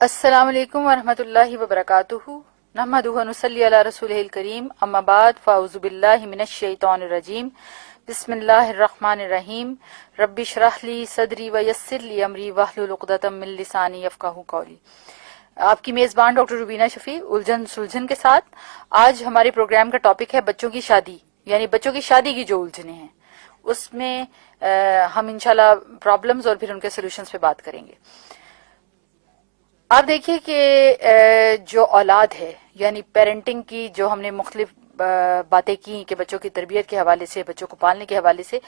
السلام علیکم ورحمۃ اللہ وبرکاتہ نحمدہ ونصلی علی رسولہ الکریم اما بعد فاعوذ باللہ من الشیطان الرجیم بسم اللہ الرحمن الرحیم رب اشرح لی صدری ویسر لی امری واحلل عقدۃ من لسانی یفقہوا قولی۔ آپ کی میزبان ڈاکٹر روبینہ شفیع الجھن سلجھن کے ساتھ آج ہمارے پروگرام کا ٹاپک ہے بچوں کی شادی، یعنی بچوں کی شادی کی جو الجھنیں ہیں اس میں ہم انشاءاللہ پرابلمز اور پھر ان کے سولوشنز پہ بات کریں گے۔ آپ دیکھیے کہ جو اولاد ہے یعنی پیرنٹنگ کی جو ہم نے مختلف باتیں کی کہ بچوں کی تربیت کے حوالے سے، بچوں کو پالنے کے حوالے سے،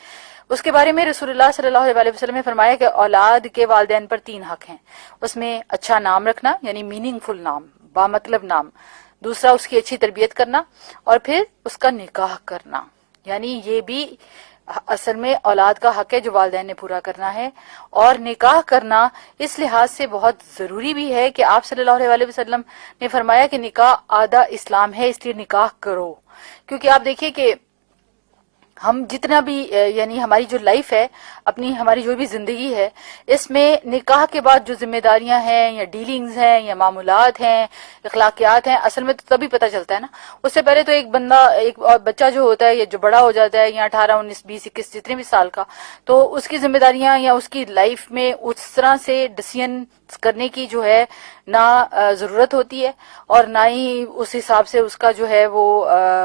اس کے بارے میں رسول اللہ صلی اللہ علیہ وسلم نے فرمایا کہ اولاد کے والدین پر 3 حق ہیں۔ اس میں اچھا نام رکھنا یعنی میننگ فل نام، بامطلب نام، دوسرا اس کی اچھی تربیت کرنا، اور پھر اس کا نکاح کرنا، یعنی یہ بھی اصل میں اولاد کا حق ہے جو والدین نے پورا کرنا ہے۔ اور نکاح کرنا اس لحاظ سے بہت ضروری بھی ہے کہ آپ صلی اللہ علیہ وسلم نے فرمایا کہ نکاح آدھا اسلام ہے، اس لیے نکاح کرو۔ کیونکہ آپ دیکھیے کہ ہم جتنا بھی یعنی ہماری جو لائف ہے، اپنی ہماری جو بھی زندگی ہے، اس میں نکاح کے بعد جو ذمہ داریاں ہیں یا ڈیلنگز ہیں یا معمولات ہیں، اخلاقیات ہیں، اصل میں تو تبھی پتہ چلتا ہے نا۔ اس سے پہلے تو ایک بچہ جو ہوتا ہے یا جو بڑا ہو جاتا ہے یا 18 19 20 21 جتنے بھی سال کا، تو اس کی ذمہ داریاں یا اس کی لائف میں اس طرح سے ڈسیزن کرنے کی جو ہے نہ ضرورت ہوتی ہے اور نہ ہی اس حساب سے اس کا جو ہے وہ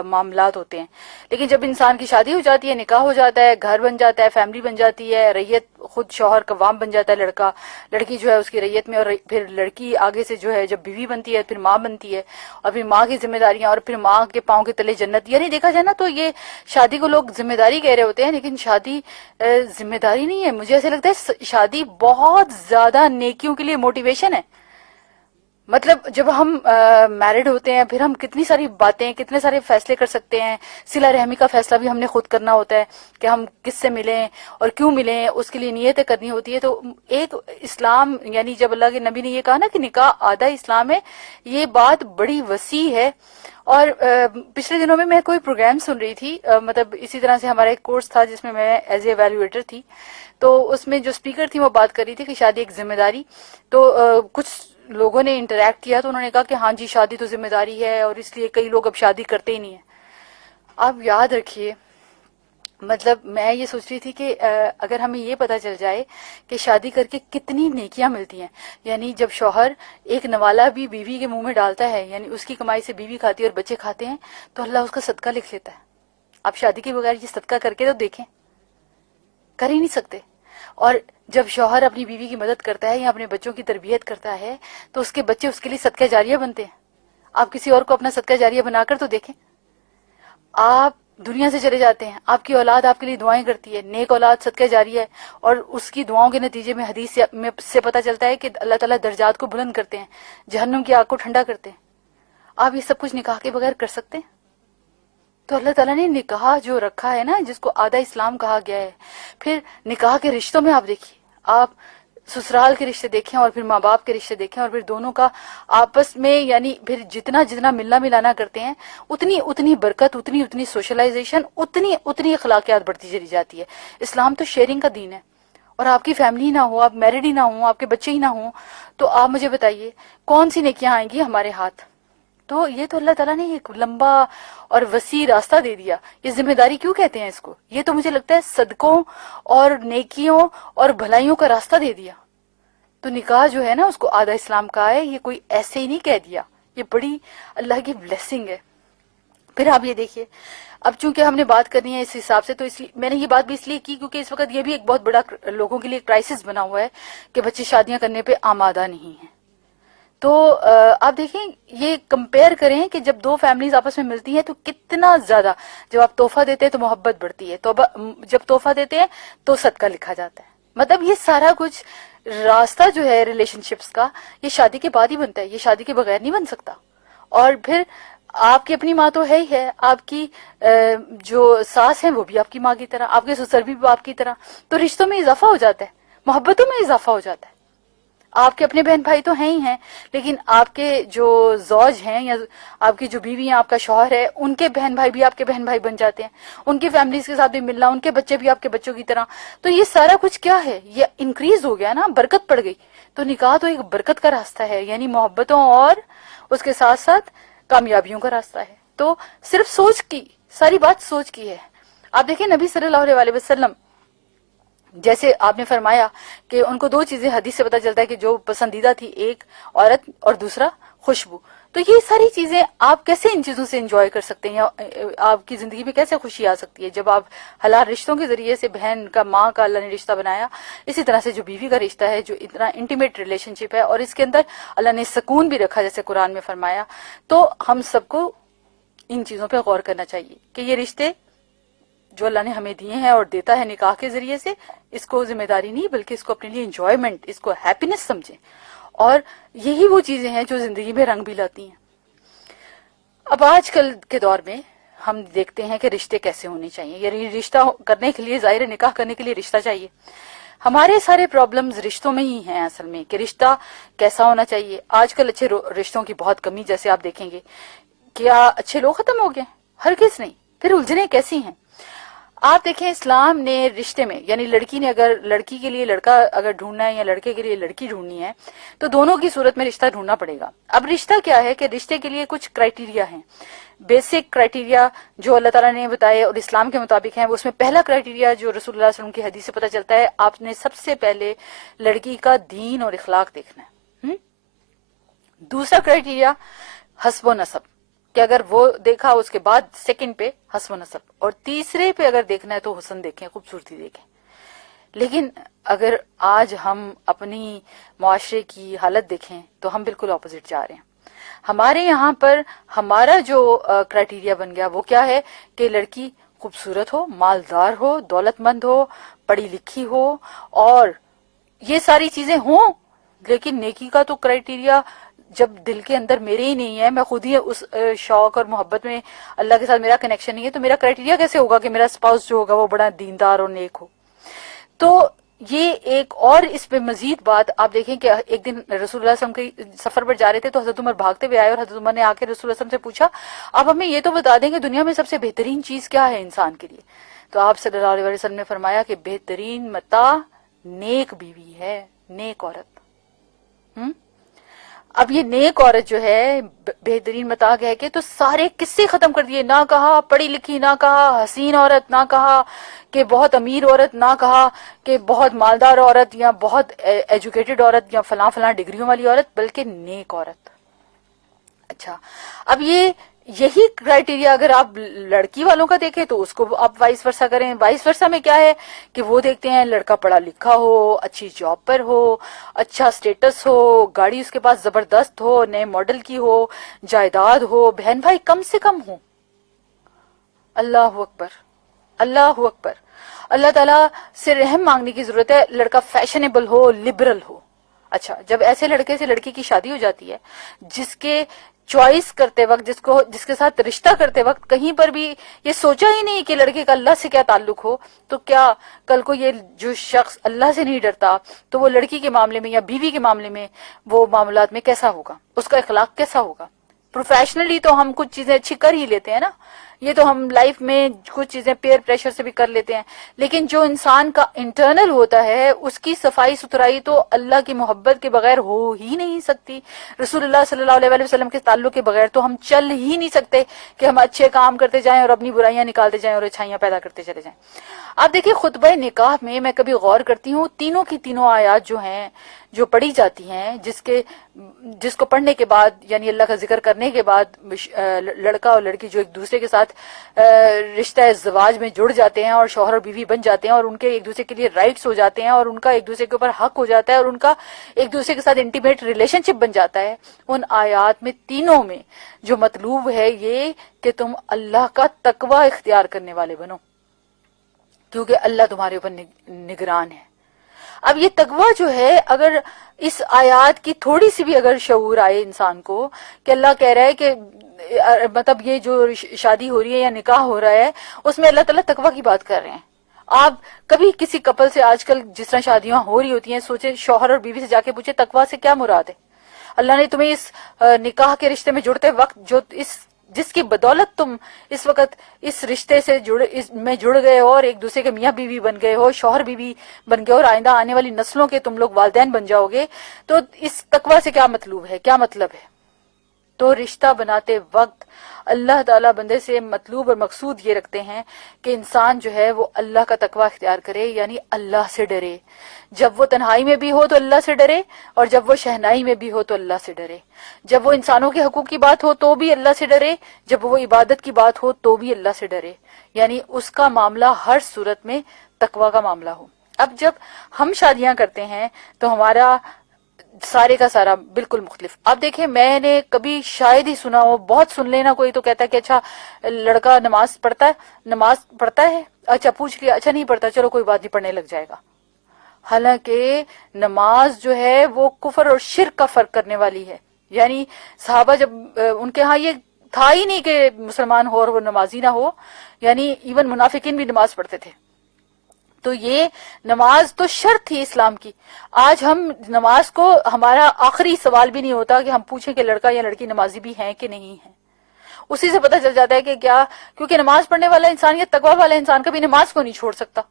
معاملات ہوتے ہیں۔ لیکن جب انسان کی شادی ہو جاتی ہے، نکاح ہو جاتا ہے، گھر بن جاتا ہے، فیملی بن جاتی ہے، ریت خود شوہر قوام بن جاتا ہے، لڑکا لڑکی جو ہے اس کی ریت میں، اور پھر لڑکی آگے سے جو ہے جب بیوی بنتی ہے پھر ماں بنتی ہے، اور پھر ماں کی ذمہ داریاں، اور پھر ماں کے پاؤں کے تلے جنت۔ یعنی دیکھا جائے نا تو یہ شادی کو لوگ ذمہ داری کہہ رہے ہوتے ہیں، لیکن شادی ذمہ داری نہیں ہے۔ مجھے ایسے لگتا ہے شادی بہت زیادہ نیکیوں کے لیے موٹیویشن ہے۔ مطلب جب ہم میرڈ ہوتے ہیں پھر ہم کتنی ساری باتیں، کتنے سارے فیصلے کر سکتے ہیں۔ صلہ رحمی کا فیصلہ بھی ہم نے خود کرنا ہوتا ہے کہ ہم کس سے ملیں اور کیوں ملیں، اس کے لیے نیتیں کرنی ہوتی ہے۔ تو ایک اسلام یعنی جب اللہ کے نبی نے یہ کہا نا کہ نکاح آدھا اسلام ہے، یہ بات بڑی وسیع ہے۔ اور پچھلے دنوں میں کوئی پروگرام سن رہی تھی، مطلب اسی طرح سے ہمارا ایک کورس تھا جس میں میں ایز اے ایویلویٹر تھی، تو اس میں جو اسپیکر تھی وہ بات کر رہی تھی کہ شادی ایک ذمہ داری۔ تو کچھ لوگوں نے انٹریکٹ کیا تو انہوں نے کہا کہ ہاں جی شادی تو ذمہ داری ہے، اور اس لیے کئی لوگ اب شادی کرتے ہی نہیں ہیں۔ آپ یاد رکھیے، مطلب میں یہ سوچ رہی تھی کہ اگر ہمیں یہ پتہ چل جائے کہ شادی کر کے کتنی نیکیاں ملتی ہیں، یعنی جب شوہر ایک نوالا بھی بیوی کے منہ میں ڈالتا ہے، یعنی اس کی کمائی سے بیوی کھاتی ہے اور بچے کھاتے ہیں، تو اللہ اس کا صدقہ لکھ لیتا ہے۔ آپ شادی کے بغیر یہ صدقہ کر کے تو دیکھیں، کر ہی نہیں سکتے۔ اور جب شوہر اپنی بیوی کی مدد کرتا ہے یا اپنے بچوں کی تربیت کرتا ہے تو اس کے بچے اس کے لیے صدقہ جاریہ بنتے ہیں۔ آپ کسی اور کو اپنا صدقہ جاریہ بنا کر تو دیکھیں۔ آپ دنیا سے چلے جاتے ہیں، آپ کی اولاد آپ کے لیے دعائیں کرتی ہے، نیک اولاد صدقہ جاریہ ہے، اور اس کی دعاؤں کے نتیجے میں حدیث سے پتہ چلتا ہے کہ اللہ تعالیٰ درجات کو بلند کرتے ہیں، جہنم کی آگ کو ٹھنڈا کرتے ہیں۔ آپ یہ سب کچھ نکاح کے بغیر کر سکتے ہیں؟ تو اللہ تعالیٰ نے نکاح جو رکھا ہے نا، جس کو آدھا اسلام کہا گیا ہے، پھر نکاح کے رشتوں میں آپ دیکھیے، آپ سسرال کے رشتے دیکھیں اور پھر ماں باپ کے رشتے دیکھیں، اور پھر دونوں کا آپس میں یعنی پھر جتنا جتنا ملنا ملانا کرتے ہیں اتنی اتنی برکت، اتنی اتنی سوشلائزیشن، اتنی اتنی اخلاقیات بڑھتی چلی جاتی ہے۔ اسلام تو شیئرنگ کا دین ہے، اور آپ کی فیملی ہی نہ ہو، آپ میرڈ ہی نہ ہوں، آپ کے بچے ہی نہ ہوں، تو آپ مجھے بتائیے کون سی نیکیاں آئیں گی ہمارے ہاتھ؟ تو یہ تو اللہ تعالیٰ نے ایک لمبا اور وسیع راستہ دے دیا۔ یہ ذمہ داری کیوں کہتے ہیں اس کو؟ یہ تو مجھے لگتا ہے صدقوں اور نیکیوں اور بھلائیوں کا راستہ دے دیا۔ تو نکاح جو ہے نا اس کو آدھا اسلام کہا ہے، یہ کوئی ایسے ہی نہیں کہہ دیا، یہ بڑی اللہ کی بلیسنگ ہے۔ پھر آپ یہ دیکھیے، اب چونکہ ہم نے بات کرنی ہے اس حساب سے، تو اس لیے میں نے یہ بات بھی اس لیے کی کیونکہ اس وقت یہ بھی ایک بہت بڑا لوگوں کے لیے کرائسس بنا ہوا ہے کہ بچے شادیاں کرنے پہ آمادہ نہیں ہیں۔ تو آپ دیکھیں، یہ کمپیئر کریں کہ جب دو فیملیز آپس میں ملتی ہیں تو کتنا زیادہ، جب آپ تحفہ دیتے ہیں تو محبت بڑھتی ہے، جب تحفہ دیتے ہیں تو صدقہ لکھا جاتا ہے۔ مطلب یہ سارا کچھ راستہ جو ہے ریلیشن شپس کا، یہ شادی کے بعد ہی بنتا ہے، یہ شادی کے بغیر نہیں بن سکتا۔ اور پھر آپ کی اپنی ماں تو ہے ہی ہے، آپ کی جو ساس ہیں وہ بھی آپ کی ماں کی طرح، آپ کے سسر بھی آپ کی طرح، تو رشتوں میں اضافہ ہو جاتا ہے، محبتوں میں اضافہ ہو جاتا ہے۔ آپ کے اپنے بہن بھائی تو ہیں ہی ہیں، لیکن آپ کے جو زوج ہیں یا آپ کی جو بیوی ہیں، آپ کا شوہر ہے، ان کے بہن بھائی بھی آپ کے بہن بھائی بن جاتے ہیں، ان کی فیملیز کے ساتھ بھی ملنا، ان کے بچے بھی آپ کے بچوں کی طرح. تو یہ سارا کچھ کیا ہے؟ یہ انکریز ہو گیا نا، برکت پڑ گئی. تو نکاح تو ایک برکت کا راستہ ہے، یعنی محبتوں اور اس کے ساتھ ساتھ کامیابیوں کا راستہ ہے. تو صرف سوچ کی، ساری بات سوچ کی ہے. آپ دیکھیں نبی صلی اللہ علیہ وسلم، جیسے آپ نے فرمایا کہ ان کو دو چیزیں حدیث سے پتہ چلتا ہے کہ جو پسندیدہ تھی، ایک عورت اور دوسرا خوشبو. تو یہ ساری چیزیں آپ کیسے ان چیزوں سے انجوائے کر سکتے ہیں، یا آپ کی زندگی میں کیسے خوشی آ سکتی ہے جب آپ حلال رشتوں کے ذریعے سے بہن کا، ماں کا اللہ نے رشتہ بنایا، اسی طرح سے جو بیوی کا رشتہ ہے، جو اتنا انٹیمیٹ ریلیشن شپ ہے، اور اس کے اندر اللہ نے سکون بھی رکھا جیسے قرآن میں فرمایا. تو ہم سب کو ان چیزوں پہ غور کرنا چاہیے کہ یہ رشتے جو اللہ نے ہمیں دیے ہیں اور دیتا ہے نکاح کے ذریعے سے، اس کو ذمہ داری نہیں بلکہ اس کو اپنے لیے انجوائمنٹ، اس کو ہیپینس سمجھیں. اور یہی وہ چیزیں ہیں جو زندگی میں رنگ بھی لاتی ہیں. اب آج کل کے دور میں ہم دیکھتے ہیں کہ رشتے کیسے ہونے چاہیے. یعنی رشتہ کرنے کے لیے، ظاہر نکاح کرنے کے لیے رشتہ چاہیے. ہمارے سارے پرابلمز رشتوں میں ہی ہیں اصل میں، کہ رشتہ کیسا ہونا چاہیے. آج کل اچھے رشتوں کی بہت کمی، جیسے آپ دیکھیں گے. کیا اچھے لوگ ختم ہو گئے؟ ہرگز نہیں. پھر الجھنیں کیسی ہیں؟ آپ دیکھیں اسلام نے رشتے میں، یعنی لڑکی نے اگر لڑکی کے لیے لڑکا اگر ڈھونڈنا ہے یا لڑکے کے لیے لڑکی ڈھونڈنی ہے تو دونوں کی صورت میں رشتہ ڈھونڈنا پڑے گا. اب رشتہ کیا ہے کہ رشتے کے لیے کچھ کرائٹیریا ہیں، بیسک کرائٹیریا جو اللہ تعالیٰ نے بتائے اور اسلام کے مطابق ہیں. اس میں پہلا کرائٹیریا جو رسول اللہ صلی اللہ علیہ وسلم کی حدیث سے پتہ چلتا ہے، آپ نے سب سے پہلے لڑکی کا دین اور اخلاق دیکھنا ہے. دوسرا کرائٹیریا حسب و نسب، کہ اگر وہ دیکھا اس کے بعد سیکنڈ پہ حسب و نسب، اور تیسرے پہ اگر دیکھنا ہے تو حسن دیکھیں، خوبصورتی دیکھیں. لیکن اگر آج ہم اپنی معاشرے کی حالت دیکھیں تو ہم بالکل اپوزٹ جا رہے ہیں. ہمارے یہاں پر ہمارا جو کرائٹیریا بن گیا وہ کیا ہے کہ لڑکی خوبصورت ہو، مالدار ہو، دولت مند ہو، پڑھی لکھی ہو، اور یہ ساری چیزیں ہوں. لیکن نیکی کا تو کرائٹیریا جب دل کے اندر میرے ہی نہیں ہے، میں خود ہی اس شوق اور محبت میں اللہ کے ساتھ میرا کنیکشن نہیں ہے، تو میرا کرائٹیریا کیسے ہوگا کہ میرا اسپاؤس جو ہوگا وہ بڑا دیندار اور نیک ہو؟ تو یہ ایک اور اس پہ مزید بات آپ دیکھیں کہ ایک دن رسول اللہ صلی اللہ علیہ وسلم کے سفر پر جا رہے تھے تو حضرت عمر بھاگتے ہوئے آئے، اور حضرت عمر نے آ کے رسول اللہ صلی اللہ علیہ وسلم سے پوچھا، آپ ہمیں یہ تو بتا دیں کہ دنیا میں سب سے بہترین چیز کیا ہے انسان کے لیے؟ تو آپ صلی اللہ علیہ وسلم نے فرمایا کہ بہترین متاع نیک بیوی ہے، نیک عورت. اب یہ نیک عورت جو ہے بہترین متاع کہہ کے تو سارے قصے ختم کر دیے. نہ کہا پڑھی لکھی، نہ کہا حسین عورت، نہ کہا کہ بہت امیر عورت، نہ کہا کہ بہت مالدار عورت یا بہت ایجوکیٹڈ عورت یا فلاں فلاں ڈگریوں والی عورت، بلکہ نیک عورت. اچھا، اب یہی کرائٹیریا اگر آپ لڑکی والوں کا دیکھیں تو اس کو آپ وائس ورسا کریں. وائس ورسا میں کیا ہے کہ وہ دیکھتے ہیں لڑکا پڑھا لکھا ہو، اچھی جاب پر ہو، اچھا سٹیٹس ہو، گاڑی اس کے پاس زبردست ہو، نئے ماڈل کی ہو، جائیداد ہو، بہن بھائی کم سے کم ہو. اللہ اکبر، اللہ اکبر. اللہ تعالیٰ سے رحم مانگنے کی ضرورت ہے. لڑکا فیشنیبل ہو، لبرل ہو. اچھا، جب ایسے لڑکے سے لڑکی کی شادی ہو جاتی ہے جس کے چوائس کرتے وقت، جس کے ساتھ رشتہ کرتے وقت کہیں پر بھی یہ سوچا ہی نہیں کہ لڑکے کا اللہ سے کیا تعلق ہو، تو کیا کل کو یہ جو شخص اللہ سے نہیں ڈرتا تو وہ لڑکی کے معاملے میں یا بیوی کے معاملے میں وہ معاملات میں کیسا ہوگا، اس کا اخلاق کیسا ہوگا؟ پروفیشنلی تو ہم کچھ چیزیں اچھی کر ہی لیتے ہیں نا، یہ تو ہم لائف میں کچھ چیزیں پیئر پریشر سے بھی کر لیتے ہیں، لیکن جو انسان کا انٹرنل ہوتا ہے اس کی صفائی ستھرائی تو اللہ کی محبت کے بغیر ہو ہی نہیں سکتی. رسول اللہ صلی اللہ علیہ وسلم کے تعلق کے بغیر تو ہم چل ہی نہیں سکتے کہ ہم اچھے کام کرتے جائیں اور اپنی برائیاں نکالتے جائیں اور اچھائیاں پیدا کرتے چلے جائیں. آپ دیکھیں خطبہ نکاح میں کبھی غور کرتی ہوں، تینوں کی تینوں آیات جو ہیں جو پڑھی جاتی ہیں، جس کو پڑھنے کے بعد یعنی اللہ کا ذکر کرنے کے بعد لڑکا اور لڑکی جو ایک دوسرے کے ساتھ رشتہ زواج میں جڑ جاتے ہیں اور شوہر اور بیوی بن جاتے ہیں اور ان کے ایک دوسرے کے لیے رائٹس ہو جاتے ہیں اور ان کا ایک دوسرے کے اوپر حق ہو جاتا ہے اور ان کا ایک دوسرے کے ساتھ انٹیمیٹ ریلیشن شپ بن جاتا ہے، ان آیات میں تینوں میں جو مطلوب ہے یہ کہ تم اللہ کا تقوی اختیار کرنے والے بنو، کیونکہ اللہ تمہارے اوپر نگران ہے. اب یہ تقوی جو ہے، اگر اس آیات کی تھوڑی سی بھی اگر شعور آئے انسان کو کہ اللہ کہہ رہا ہے کہ مطلب یہ جو شادی ہو رہی ہے یا نکاح ہو رہا ہے اس میں اللہ تعالیٰ تقوی کی بات کر رہے ہیں، آپ کبھی کسی کپل سے آج کل جس طرح شادیاں ہو رہی ہوتی ہیں سوچے شوہر اور بیوی سے جا کے پوچھے تقویٰ سے کیا مراد ہے؟ اللہ نے تمہیں اس نکاح کے رشتے میں جڑتے وقت جو جس کی بدولت تم اس وقت اس رشتے سے جڑ گئے ہو اور ایک دوسرے کے میاں بیوی بن گئے ہو، شوہر بیوی بن گئے اور آئندہ آنے والی نسلوں کے تم لوگ والدین بن جاؤ گے، تو اس تقویٰ سے کیا مطلوب ہے، کیا مطلب ہے؟ تو رشتہ بناتے وقت اللہ تعالیٰ بندے سے مطلوب اور مقصود یہ رکھتے ہیں کہ انسان جو ہے وہ اللہ کا تقویٰ اختیار کرے، یعنی اللہ سے ڈرے. جب وہ تنہائی میں بھی ہو تو اللہ سے ڈرے، اور جب وہ شہنائی میں بھی ہو تو اللہ سے ڈرے. جب وہ انسانوں کے حقوق کی بات ہو تو بھی اللہ سے ڈرے، جب وہ عبادت کی بات ہو تو بھی اللہ سے ڈرے. یعنی اس کا معاملہ ہر صورت میں تقویٰ کا معاملہ ہو. اب جب ہم شادیاں کرتے ہیں تو ہمارا سارے کا سارا بالکل مختلف. آپ دیکھیں، میں نے کبھی شاید ہی سنا ہو، بہت سن لینا کوئی تو کہتا ہے کہ اچھا لڑکا نماز پڑھتا ہے، اچھا پوچھ لیا اچھا نہیں پڑھتا، چلو کوئی بات نہیں پڑھنے لگ جائے گا. حالانکہ نماز جو ہے وہ کفر اور شرک کا فرق کرنے والی ہے. یعنی صحابہ جب ان کے ہاں یہ تھا ہی نہیں کہ مسلمان ہو اور وہ نمازی نہ ہو، یعنی ایون منافقین بھی نماز پڑھتے تھے. تو یہ نماز تو شرط تھی اسلام کی. آج ہم نماز کو ہمارا آخری سوال بھی نہیں ہوتا کہ ہم پوچھیں کہ لڑکا یا لڑکی نمازی بھی ہیں کہ نہیں ہیں. اسی سے پتہ چل جاتا ہے کہ کیا، کیونکہ نماز پڑھنے والا انسان یا تقویٰ والا انسان کبھی نماز کو نہیں چھوڑ سکتا،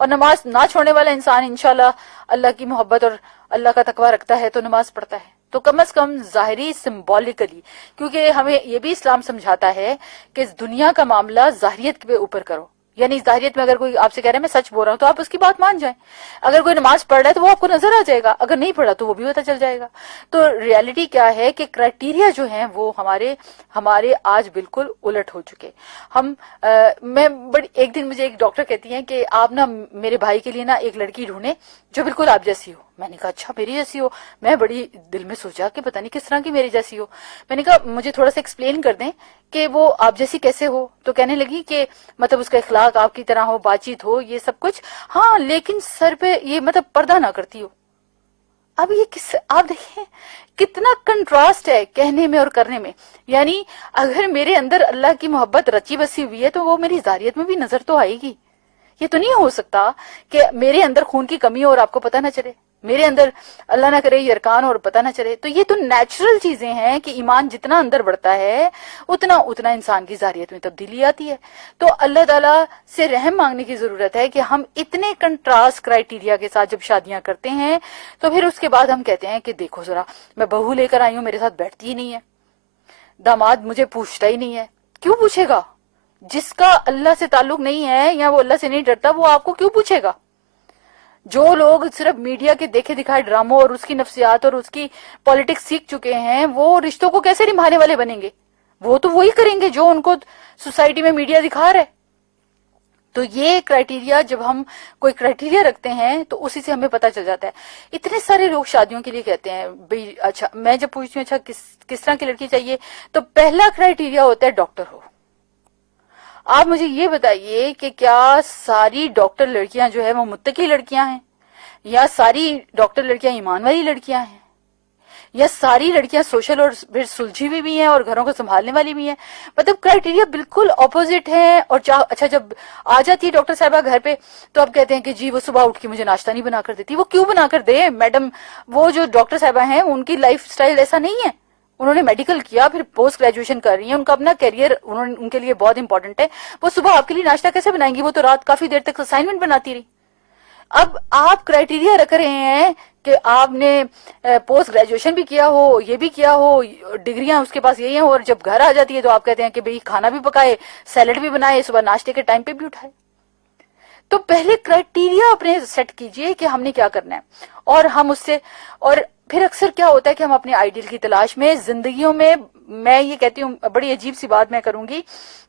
اور نماز نہ چھوڑنے والا انسان انشاءاللہ اللہ کی محبت اور اللہ کا تقویٰ رکھتا ہے تو نماز پڑھتا ہے. تو کم از کم ظاہری سمبولیکلی، کیونکہ ہمیں یہ بھی اسلام سمجھاتا ہے کہ اس دنیا کا معاملہ ظاہریت کے اوپر کرو. یعنی ظاہریت میں اگر کوئی آپ سے کہہ رہا ہے میں سچ بول رہا ہوں تو آپ اس کی بات مان جائیں. اگر کوئی نماز پڑھ رہا ہے تو وہ آپ کو نظر آ جائے گا، اگر نہیں پڑھا تو وہ بھی پتہ چل جائے گا. تو ریالٹی کیا ہے کہ کرائٹیریا جو ہیں وہ ہمارے آج بالکل الٹ ہو چکے. ایک دن مجھے ایک ڈاکٹر کہتی ہیں کہ آپ نا میرے بھائی کے لیے نا ایک لڑکی ڈھونڈیں جو بالکل آپ جیسی ہو. میں نے کہا اچھا میری جیسی ہو؟ میں بڑی دل میں سوچا کہ پتہ نہیں کس طرح کی میری جیسی ہو. میں نے کہا مجھے تھوڑا سا ایکسپلین کر دیں کہ وہ آپ جیسی کیسے ہو. تو کہنے لگی کہ مطلب اس کا اخلاق آپ کی طرح ہو، بات چیت ہو، یہ سب کچھ، ہاں لیکن سر پہ یہ مطلب پردہ نہ کرتی ہو. اب یہ آپ دیکھیں کتنا کنٹراسٹ ہے کہنے میں اور کرنے میں. یعنی اگر میرے اندر اللہ کی محبت رچی بسی ہوئی ہے تو وہ میری ظاہریت میں بھی نظر تو آئے گی. یہ تو نہیں ہو سکتا کہ میرے اندر خون کی کمی ہو اور آپ کو پتہ نہ چلے، میرے اندر اللہ نہ کرے یرکان اور پتہ نہ چلے. تو یہ تو نیچرل چیزیں ہیں کہ ایمان جتنا اندر بڑھتا ہے اتنا انسان کی ذاریت میں تبدیلی آتی ہے. تو اللہ تعالیٰ سے رحم مانگنے کی ضرورت ہے کہ ہم اتنے کنٹراسٹ کرائٹیریا کے ساتھ جب شادیاں کرتے ہیں تو پھر اس کے بعد ہم کہتے ہیں کہ دیکھو ذرا، میں بہو لے کر آئی ہوں، میرے ساتھ بیٹھتی ہی نہیں ہے، داماد مجھے پوچھتا ہی نہیں ہے. کیوں پوچھے گا؟ جس کا اللہ سے تعلق نہیں ہے یا وہ اللہ سے نہیں ڈرتا وہ آپ کو کیوں پوچھے گا؟ جو لوگ صرف میڈیا کے دیکھے دکھائے ڈراموں اور اس کی نفسیات اور اس کی پالیٹکس سیکھ چکے ہیں، وہ رشتوں کو کیسے نبھانے والے بنیں گے؟ وہ تو وہی کریں گے جو ان کو سوسائٹی میں میڈیا دکھا رہا ہے. تو یہ کرائٹیریا، جب ہم کوئی کرائٹیریا رکھتے ہیں تو اسی سے ہمیں پتہ چل جاتا ہے. اتنے سارے لوگ شادیوں کے لیے کہتے ہیں بھئی اچھا، میں جب پوچھتی ہوں اچھا کس طرح کی لڑکی چاہیے تو پہلا کرائٹیریا ہوتا ہے ڈاکٹر ہو. آپ مجھے یہ بتائیے کہ کیا ساری ڈاکٹر لڑکیاں جو ہے وہ متقی لڑکیاں ہیں، یا ساری ڈاکٹر لڑکیاں ایمان والی لڑکیاں ہیں، یا ساری لڑکیاں سوشل اور پھر سلجھی ہوئی بھی ہیں اور گھروں کو سنبھالنے والی بھی ہیں؟ مطلب کرائٹیریا بالکل اپوزٹ ہیں. اور اچھا جب آ جاتی ہے ڈاکٹر صاحبہ گھر پہ تو آپ کہتے ہیں کہ جی وہ صبح اٹھ کے مجھے ناشتہ نہیں بنا کر دیتی. وہ کیوں بنا کر دے میڈم؟ وہ جو ڈاکٹر صاحبہ ہیں ان کی لائف سٹائل ایسا نہیں ہے. انہوں نے میڈیکل کیا، پھر پوسٹ گریجویشن کر رہی ہیں، ان کا اپنا کیریئر ان کے لیے بہت امپورٹنٹ ہے. وہ صبح آپ کے لیے ناشتہ کیسے بنائیں گی؟ وہ تو رات کافی دیر تک اسائنمنٹ بناتی رہی. اب آپ کرائٹیریا رکھ رہے ہیں کہ آپ نے پوسٹ گریجویشن بھی کیا ہو، یہ بھی کیا ہو، ڈگریاں اس کے پاس یہی ہیں، اور جب گھر آ جاتی ہے تو آپ کہتے ہیں کہ بھئی کھانا بھی پکائے، سیلڈ بھی بنائے، صبح ناشتے کے ٹائم پہ بھی اٹھائے. تو پہلے کرائٹیریا اپنے سیٹ کیجئے کہ ہم نے کیا کرنا ہے، اور ہم اس سے. اور پھر اکثر کیا ہوتا ہے کہ ہم اپنے آئیڈیل کی تلاش میں زندگیوں میں، میں یہ کہتی ہوں بڑی عجیب سی بات میں کروں گی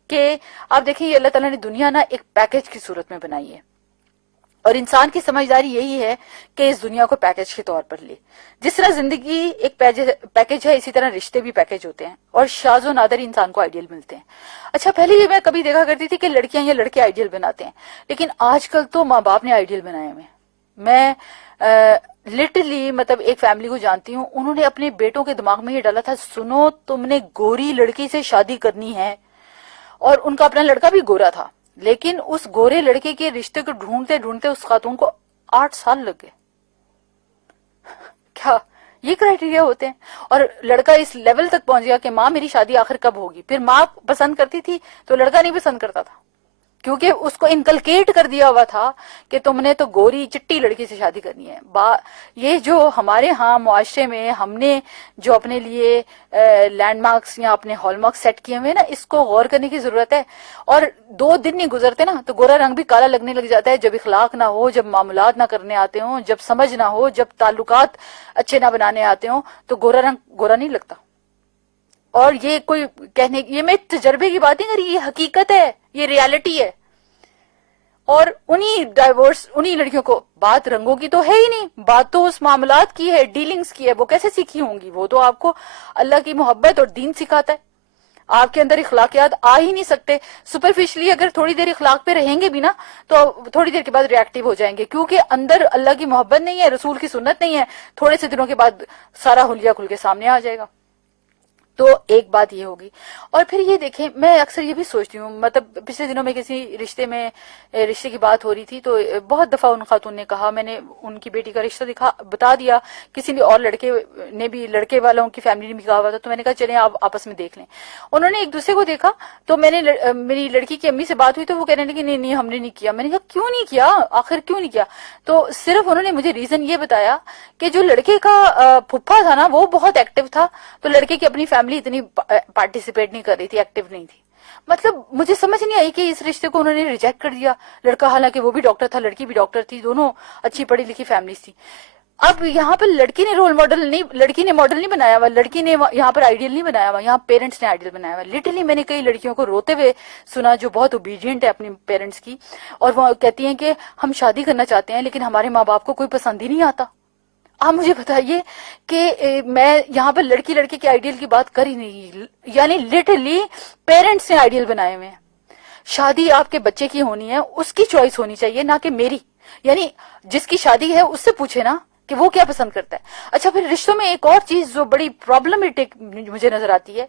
کہ آپ دیکھیں یہ اللہ تعالیٰ نے دنیا نا ایک پیکج کی صورت میں بنائی ہے، اور انسان کی سمجھداری یہی ہے کہ اس دنیا کو پیکج کے طور پر لے. جس طرح زندگی ایک پیکج ہے، اسی طرح رشتے بھی پیکج ہوتے ہیں، اور شاذ و نادر انسان کو آئیڈیل ملتے ہیں. اچھا پہلے یہ میں کبھی دیکھا کرتی تھی کہ لڑکیاں یا لڑکے آئیڈیل بناتے ہیں، لیکن آج کل تو ماں باپ نے آئیڈیل بنائے ہوئے. میں لٹرلی مطلب ایک فیملی کو جانتی ہوں، انہوں نے اپنے بیٹوں کے دماغ میں یہ ڈالا تھا سنو تم نے گوری لڑکی سے شادی کرنی ہے، اور ان کا اپنا لڑکا بھی گورا تھا. لیکن اس گورے لڑکے کے رشتے کو ڈھونڈتے ڈھونڈتے اس خاتون کو 8 سال لگ گئے. کیا یہ کرائٹیریا ہوتے ہیں؟ اور لڑکا اس لیول تک پہنچ گیا کہ ماں میری شادی آخر کب ہوگی. پھر ماں پسند کرتی تھی تو لڑکا نہیں پسند کرتا تھا، کیونکہ اس کو انکلکیٹ کر دیا ہوا تھا کہ تم نے تو گوری چٹی لڑکی سے شادی کرنی ہے. یہ جو ہمارے ہاں معاشرے میں ہم نے جو اپنے لیے لینڈ مارکس یا اپنے ہال مارکس سیٹ کیے ہوئے نا، اس کو غور کرنے کی ضرورت ہے. اور 2 دن نہیں گزرتے نا تو گورا رنگ بھی کالا لگنے لگ جاتا ہے. جب اخلاق نہ ہو، جب معاملات نہ کرنے آتے ہوں، جب سمجھ نہ ہو، جب تعلقات اچھے نہ بنانے آتے ہوں تو گورا رنگ گورا نہیں لگتا. اور یہ کوئی کہنے، یہ میں تجربے کی بات نہیں کر رہی، یہ حقیقت ہے، یہ ریالٹی ہے. اور انہی لڑکیوں کو بات رنگوں کی تو ہے ہی نہیں، بات تو اس معاملات کی ہے، ڈیلنگز کی ہے. وہ کیسے سیکھی ہوں گی؟ وہ تو آپ کو اللہ کی محبت اور دین سکھاتا ہے. آپ کے اندر اخلاقیات آ ہی نہیں سکتے. سپرفیشلی اگر تھوڑی دیر اخلاق پہ رہیں گے بھی نا تو تھوڑی دیر کے بعد ری ایکٹیو ہو جائیں گے، کیونکہ اندر اللہ کی محبت نہیں ہے، رسول کی سنت نہیں ہے. تھوڑے سے دنوں کے بعد سارا حلیہ کھل کے سامنے آ جائے گا. تو ایک بات یہ ہوگی. اور پھر یہ دیکھیں، میں اکثر یہ بھی سوچتی ہوں، مطلب پچھلے دنوں میں کسی رشتے کی بات ہو رہی تھی تو بہت دفعہ ان خاتون نے کہا، میں نے ان کی بیٹی کا رشتہ بتا دیا، کسی نے اور لڑکے نے بھی، لڑکے والوں کی فیملی نے بھی کہا ہوا تھا، تو میں نے کہا چلیں آپ آپس میں دیکھ لیں. انہوں نے ایک دوسرے کو دیکھا تو میں نے میری لڑکی کی امی سے بات ہوئی تو وہ کہنے لگی نہیں ہم نے نہیں کیا. میں نے کہا کیوں نہیں کیا؟ آخر کیوں نہیں کیا؟ تو صرف انہوں نے مجھے ریزن یہ بتایا کہ جو لڑکے کا پھپھا تھا نا وہ بہت ایکٹیو تھا، تو لڑکے کی اپنی فیملی اتنی پارٹیسپیٹ نہیں کر رہی تھی، ایکٹیو نہیں تھی. مطلب مجھے سمجھ نہیں آئی کہ اس رشتے کو انہوں نے ریجیکٹ کر دیا. لڑکا حالانکہ وہ بھی ڈاکٹر تھا، لڑکی بھی ڈاکٹر تھی، دونوں اچھی پڑھی لکھی فیملیز تھی. اب یہاں پر لڑکی نے رول ماڈل نہیں، لڑکی نے ماڈل نہیں بنایا ہوا، لڑکی نے یہاں پر آئیڈیل نہیں بنایا ہوا، یہاں پیرنٹس نے آئیڈیل بنایا ہوا. لٹرلی میں نے کئی لڑکیوں کو روتے ہوئے سنا جو بہت اوبیڈینٹ ہے اپنی پیرنٹس کی، اور وہ کہتی ہیں کہ ہم شادی کرنا چاہتے ہیں لیکن ہمارے ماں باپ کو کوئی پسند ہی نہیں آتا. آپ مجھے بتائیے کہ میں یہاں پر لڑکی لڑکے کے آئیڈیل کی بات کر ہی نہیں، یعنی لٹرلی پیرنٹس نے آئیڈیل بنائے ہوئے ہیں. شادی آپ کے بچے کی ہونی ہے، اس کی چوائس ہونی چاہیے، نہ کہ میری. یعنی جس کی شادی ہے اس سے پوچھے نا کہ وہ کیا پسند کرتا ہے. اچھا پھر رشتوں میں ایک اور چیز جو بڑی پرابلمٹک مجھے نظر آتی ہے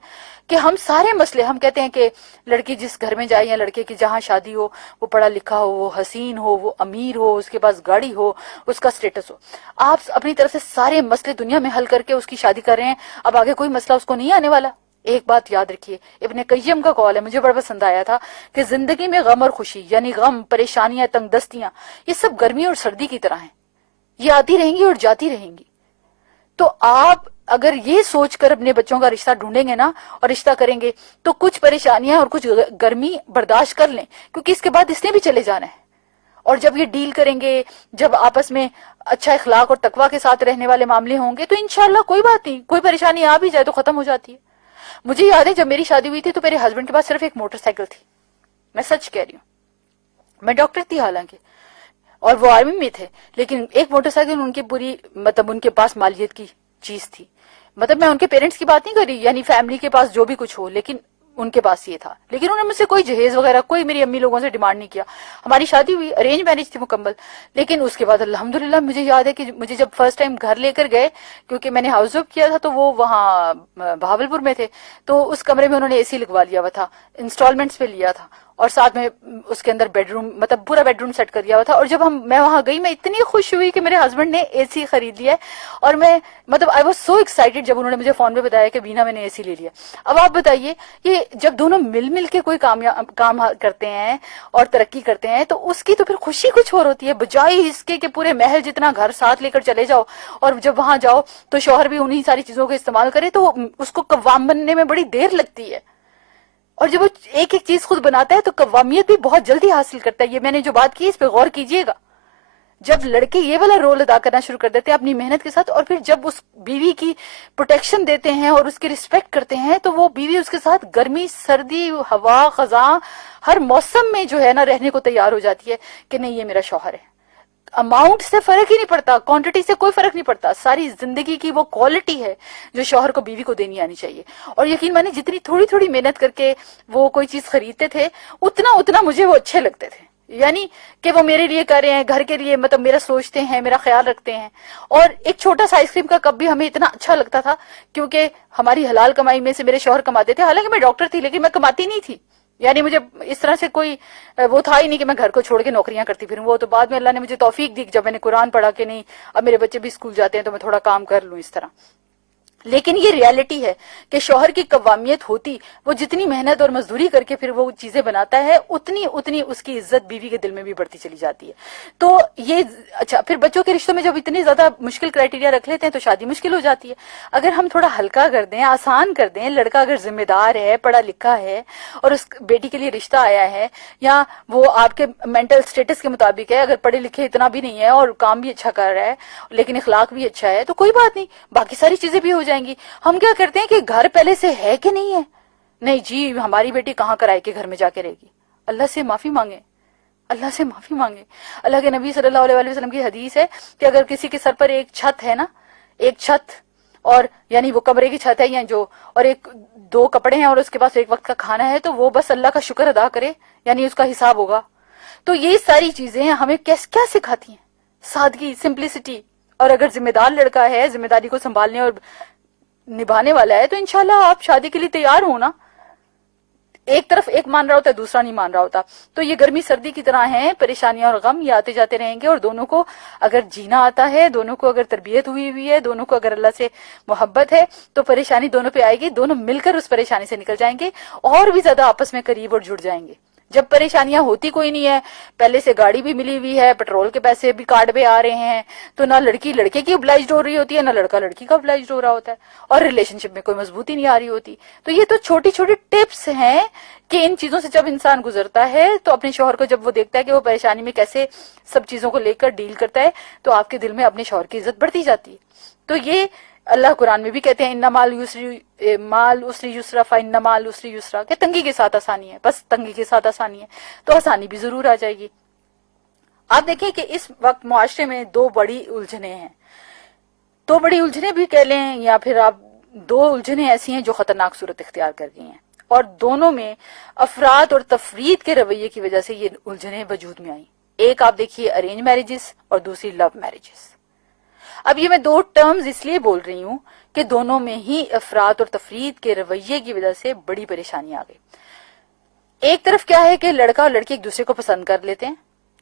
کہ ہم سارے مسئلے، ہم کہتے ہیں کہ لڑکی جس گھر میں جائے یا لڑکے کی جہاں شادی ہو، وہ پڑھا لکھا ہو، وہ حسین ہو، وہ امیر ہو، اس کے پاس گاڑی ہو، اس کا سٹیٹس ہو. آپ اپنی طرف سے سارے مسئلے دنیا میں حل کر کے اس کی شادی کر رہے ہیں، اب آگے کوئی مسئلہ اس کو نہیں آنے والا. ایک بات یاد رکھیے، ابن قیم کا قول ہے، مجھے بڑا پسند آیا تھا کہ زندگی میں غم اور خوشی، یعنی غم، پریشانیاں، تنگ دستیاں، یہ سب گرمی اور سردی کی طرح ہیں، یہ آتی رہیں گی اور جاتی رہیں گی. تو آپ اگر یہ سوچ کر اپنے بچوں کا رشتہ ڈھونڈیں گے نا اور رشتہ کریں گے تو کچھ پریشانیاں اور کچھ گرمی برداشت کر لیں، کیونکہ اس کے بعد اس نے بھی چلے جانا ہے. اور جب یہ ڈیل کریں گے، جب آپس میں اچھا اخلاق اور تقوی کے ساتھ رہنے والے معاملے ہوں گے تو انشاءاللہ کوئی بات نہیں، کوئی پریشانی آ بھی جائے تو ختم ہو جاتی ہے. مجھے یاد ہے جب میری شادی ہوئی تھی تو میرے ہسبینڈ کے پاس صرف ایک موٹر سائیکل تھی، میں سچ کہہ رہی ہوں. میں ڈاکٹر تھی حالانکہ، اور وہ آرمی میں تھے، لیکن ایک موٹر سائیکل ان کی پوری، مطلب ان کے پاس مالیت کی چیز تھی. مطلب میں ان کے پیرنٹس کی بات نہیں کر رہی، یعنی فیملی کے پاس جو بھی کچھ ہو، لیکن ان کے پاس یہ تھا. لیکن انہوں نے مجھ سے کوئی جہیز وغیرہ، کوئی میری امی لوگوں سے ڈیمانڈ نہیں کیا. ہماری شادی ہوئی، ارینج میرج تھی مکمل. لیکن اس کے بعد الحمدللہ مجھے یاد ہے کہ مجھے جب فرسٹ ٹائم گھر لے کر گئے، کیونکہ میں نے ہاؤس واف کیا تھا تو وہ وہاں بہاولپور میں تھے، تو اس کمرے میں انہوں نے اے سی لگوا لیا ہوا تھا، انسٹالمنٹس پہ لیا تھا، اور ساتھ میں اس کے اندر بیڈ روم، مطلب پورا بیڈ روم سیٹ کر دیا ہوا تھا. اور جب میں وہاں گئی، میں اتنی خوش ہوئی کہ میرے ہسبینڈ نے اے سی خرید لیا ہے. اور میں مطلب آئی واز سو ایکسائٹیڈ جب انہوں نے مجھے فون پہ بتایا کہ بینا میں نے اے سی لے لیا. اب آپ بتائیے، یہ جب دونوں مل کے کوئی کام کرتے ہیں اور ترقی کرتے ہیں تو اس کی تو پھر خوشی کچھ اور ہوتی ہے، بجائے اس کے کہ پورے محل جتنا گھر ساتھ لے کر چلے جاؤ اور جب وہاں جاؤ تو شوہر بھی انہی ساری چیزوں کا استعمال کرے تو اس کو قوام بننے میں بڑی دیر لگتی ہے. اور جب وہ ایک ایک چیز خود بناتا ہے تو قوامیت بھی بہت جلدی حاصل کرتا ہے. یہ میں نے جو بات کی اس پہ غور کیجئے گا. جب لڑکے یہ والا رول ادا کرنا شروع کر دیتے ہیں اپنی محنت کے ساتھ، اور پھر جب اس بیوی کی پروٹیکشن دیتے ہیں اور اس کی رسپیکٹ کرتے ہیں تو وہ بیوی اس کے ساتھ گرمی، سردی، ہوا، خزاں، ہر موسم میں جو ہے نا رہنے کو تیار ہو جاتی ہے کہ نہیں یہ میرا شوہر ہے. اماؤنٹ سے فرق ہی نہیں پڑتا، کوانٹٹی سے کوئی فرق نہیں پڑتا، ساری زندگی کی وہ کوالٹی ہے جو شوہر کو بیوی کو دینی آنی چاہیے. اور یقین مانی جتنی تھوڑی تھوڑی محنت کر کے وہ کوئی چیز خریدتے تھے اتنا مجھے وہ اچھے لگتے تھے، یعنی کہ وہ میرے لیے کر رہے ہیں، گھر کے لیے، مطلب میرا سوچتے ہیں، میرا خیال رکھتے ہیں. اور ایک چھوٹا سا آئس کریم کا کپ بھی ہمیں اتنا اچھا لگتا تھا کیونکہ ہماری حلال کمائی میں سے میرے شوہر کماتے تھے. حالانکہ میں ڈاکٹر تھی لیکن میں کماتی نہیں تھی، یعنی مجھے اس طرح سے کوئی وہ تھا ہی نہیں کہ میں گھر کو چھوڑ کے نوکریاں کرتی پھروں. وہ تو بعد میں اللہ نے مجھے توفیق دی جب میں نے قرآن پڑھا کہ نہیں اب میرے بچے بھی اسکول جاتے ہیں تو میں تھوڑا کام کر لوں اس طرح. لیکن یہ ریالٹی ہے کہ شوہر کی قوامیت ہوتی, وہ جتنی محنت اور مزدوری کر کے پھر وہ چیزیں بناتا ہے اتنی اس کی عزت بیوی کے دل میں بھی بڑھتی چلی جاتی ہے. تو یہ اچھا, پھر بچوں کے رشتوں میں جب اتنی زیادہ مشکل کرائٹیریا رکھ لیتے ہیں تو شادی مشکل ہو جاتی ہے. اگر ہم تھوڑا ہلکا کر دیں, آسان کر دیں, لڑکا اگر ذمہ دار ہے, پڑھا لکھا ہے اور اس بیٹی کے لیے رشتہ آیا ہے, یا وہ آپ کے مینٹل اسٹیٹس کے مطابق ہے, اگر پڑھے لکھے اتنا بھی نہیں ہے اور کام بھی اچھا کر رہا ہے لیکن اخلاق بھی اچھا ہے, تو کوئی بات نہیں, باقی ساری چیزیں بھی ہو جائیں گی. ہم کیا کرتے ہیں کہ گھر پہلے سے ہے کہ نہیں ہے, نہیں جی ہماری بیٹی کہاں کرائے کے گھر میں جا کے رہے گی. اللہ سے معافی مانگے, اللہ سے معافی مانگے. اللہ کے نبی صلی اللہ علیہ وسلم کی حدیث ہے کہ اگر کسی کے سر پر ایک چھت ہے نا, ایک چھت, اور یعنی وہ کمرے کی چھت ہے یا جو, اور ایک دو کپڑے ہیں اور اس کے پاس ایک وقت کا کھانا ہے, تو وہ بس اللہ کا شکر ادا کرے, یعنی اس کا حساب ہوگا. تو یہ ساری چیزیں ہمیں کیا سکھاتی ہیں؟ سادگی, سمپلسٹی. اور اگر ذمہ دار لڑکا ہے, ذمہ داری کو سنبھالنے اور نبھانے والا ہے, تو انشاءاللہ آپ شادی کے لیے تیار ہو نا. ایک طرف ایک مان رہا ہوتا ہے, دوسرا نہیں مان رہا ہوتا. تو یہ گرمی سردی کی طرح ہیں, پریشانیاں اور غم یہ آتے جاتے رہیں گے, اور دونوں کو اگر جینا آتا ہے, دونوں کو اگر تربیت ہوئی ہے, دونوں کو اگر اللہ سے محبت ہے, تو پریشانی دونوں پہ آئے گی, دونوں مل کر اس پریشانی سے نکل جائیں گے اور بھی زیادہ آپس میں قریب اور جڑ جائیں گے. جب پریشانیاں ہوتی کوئی نہیں ہے, پہلے سے گاڑی بھی ملی ہوئی ہے, پیٹرول کے پیسے بھی کارڈ پہ آ رہے ہیں, تو نہ لڑکی لڑکے کی obliged ہو رہی ہوتی ہے, نہ لڑکا لڑکی کا obliged ہو رہا ہوتا ہے, اور ریلیشن شپ میں کوئی مضبوطی نہیں آ رہی ہوتی. تو یہ تو چھوٹی چھوٹی ٹپس ہیں کہ ان چیزوں سے جب انسان گزرتا ہے تو اپنے شوہر کو جب وہ دیکھتا ہے کہ وہ پریشانی میں کیسے سب چیزوں کو لے کر ڈیل کرتا ہے, تو آپ کے دل میں اپنے شوہر کی عزت بڑھتی جاتی ہے. تو یہ اللہ قرآن میں بھی کہتے ہیں ان مال عسری یسرا فان مال عسری یسرا, کہ تنگی کے ساتھ آسانی ہے, بس تنگی کے ساتھ آسانی ہے, تو آسانی بھی ضرور آ جائے گی. آپ دیکھیں کہ اس وقت معاشرے میں دو بڑی الجھنیں ہیں, دو بڑی الجھنیں بھی کہہ لیں, یا پھر آپ دو الجھنیں ایسی ہیں جو خطرناک صورت اختیار کر گئی ہیں, اور دونوں میں افراد اور تفرید کے رویے کی وجہ سے یہ الجھنیں وجود میں آئیں. ایک آپ دیکھیے ارینج میرجز اور دوسری لو میرجز. اب یہ میں دو ٹرمز اس لیے بول رہی ہوں کہ دونوں میں ہی افراد اور تفرید کے رویے کی وجہ سے بڑی پریشانی آ گئی. ایک طرف کیا ہے کہ لڑکا اور لڑکی ایک دوسرے کو پسند کر لیتے ہیں,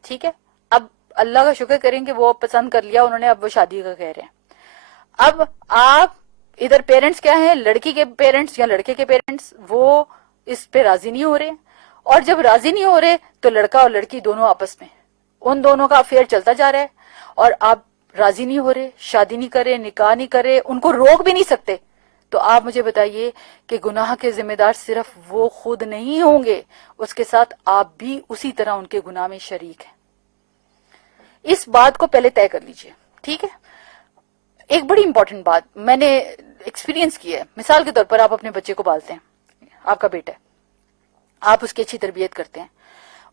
ٹھیک ہے, اب اللہ کا شکر کریں کہ وہ پسند کر لیا انہوں نے, اب وہ شادی کا کہہ رہے ہیں. اب آپ ادھر پیرنٹس کیا ہیں, لڑکی کے پیرنٹس یا لڑکے کے پیرنٹس, وہ اس پہ راضی نہیں ہو رہے, اور جب راضی نہیں ہو رہے تو لڑکا اور لڑکی دونوں آپس میں ان دونوں کا افیئر چلتا جا رہا ہے, اور آپ راضی نہیں ہو رہے, شادی نہیں کرے, نکاح نہیں کرے, ان کو روک بھی نہیں سکتے. تو آپ مجھے بتائیے کہ گناہ کے ذمہ دار صرف وہ خود نہیں ہوں گے, اس کے ساتھ آپ بھی اسی طرح ان کے گناہ میں شریک ہیں. اس بات کو پہلے طے کر لیجئے, ٹھیک ہے. ایک بڑی امپورٹنٹ بات میں نے ایکسپیرینس کی ہے. مثال کے طور پر آپ اپنے بچے کو پالتے ہیں, آپ کا بیٹا ہے, آپ اس کی اچھی تربیت کرتے ہیں,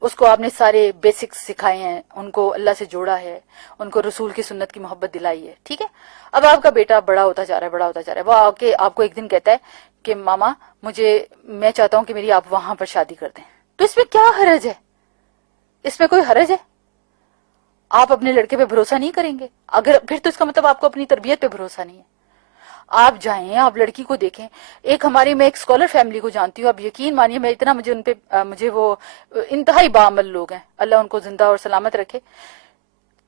اس کو آپ نے سارے بیسکس سکھائے ہیں, ان کو اللہ سے جوڑا ہے, ان کو رسول کی سنت کی محبت دلائی ہے, ٹھیک ہے. اب آپ کا بیٹا بڑا ہوتا جا رہا ہے, وہ آ کے آپ کو ایک دن کہتا ہے کہ ماما میں چاہتا ہوں کہ میری آپ وہاں پر شادی کر دیں. تو اس میں کیا حرج ہے؟ اس میں کوئی حرج ہے؟ آپ اپنے لڑکے پہ بھروسہ نہیں کریں گے؟ اگر پھر تو اس کا مطلب آپ کو اپنی تربیت پہ بھروسہ نہیں ہے. آپ جائیں, آپ لڑکی کو دیکھیں. میں ایک اسکالر فیملی کو جانتی ہوں, اب یقین مانیے میں اتنا مجھے وہ انتہائی باعمل لوگ ہیں, اللہ ان کو زندہ اور سلامت رکھے.